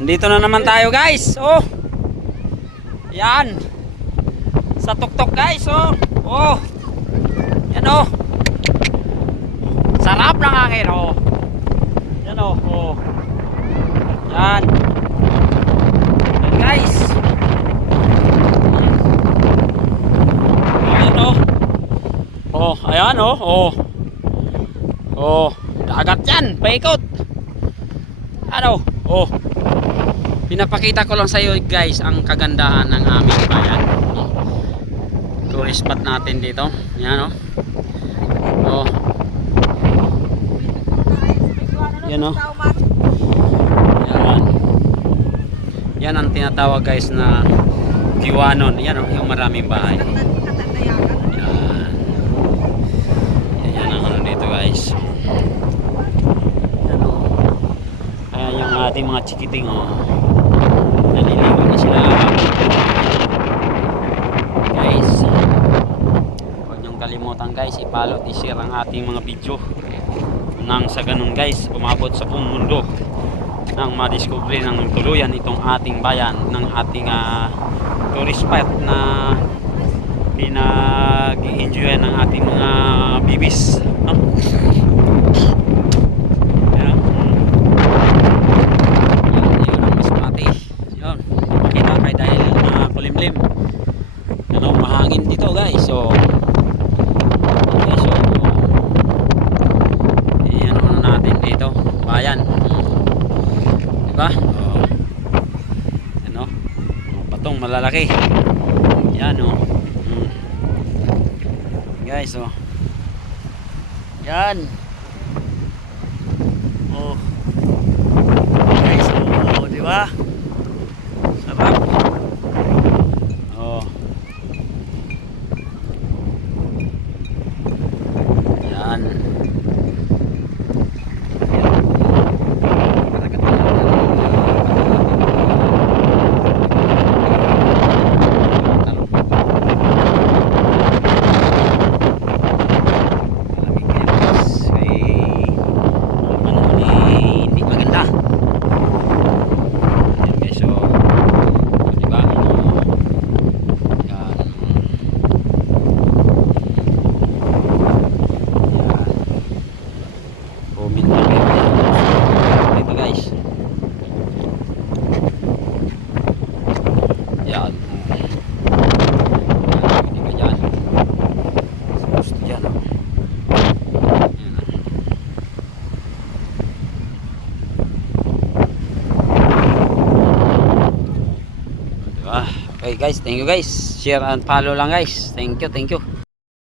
Dito na naman tayo guys. Oh. Yan. Sa tuktok guys. Oh. Oh. Yan oh. Sarap ng hangin oh. Yan oh. Oh. Yan. Yan guys. Ayan oh. Oh, ayan oh. Oh. Oh, dagat yan. Paikot. Ano? Oh. Pinapakita ko lang sa iyo guys ang kagandahan ng aming bayan. Tourist spot natin dito. Yan oh. Oh. Yan oh. Yan. Yan ang tinatawag guys na Kiwanon. Yan oh, yung maraming bahay. Yan. Yan ang ano dito guys. Yan oh. Ayan yung ating mga chikiting oh. Naliligo na sila guys. Huwag niyong kalimutan guys, i-follow at i-share ang ating mga video nang sa ganun guys umabot sa buong mundo nang madiscover ng tuluyan itong ating bayan ng ating tourist spot na pinag-i-enjoy ng ating mga bibis no? Mahangin dito guys. So okay, so ayan ano natin dito bayan diba oh. Ano patong malalaki yan oh. Guys oh yan oh guys oh diba sarap oh. Yan. Hindi maganda. Yan guys, so diba? Yan. Dito guys. Yan. Hindi ka dyan. Sa gusto dyan. Yan. Diba? Okay guys, thank you guys. Share and follow lang guys. Thank you, thank you.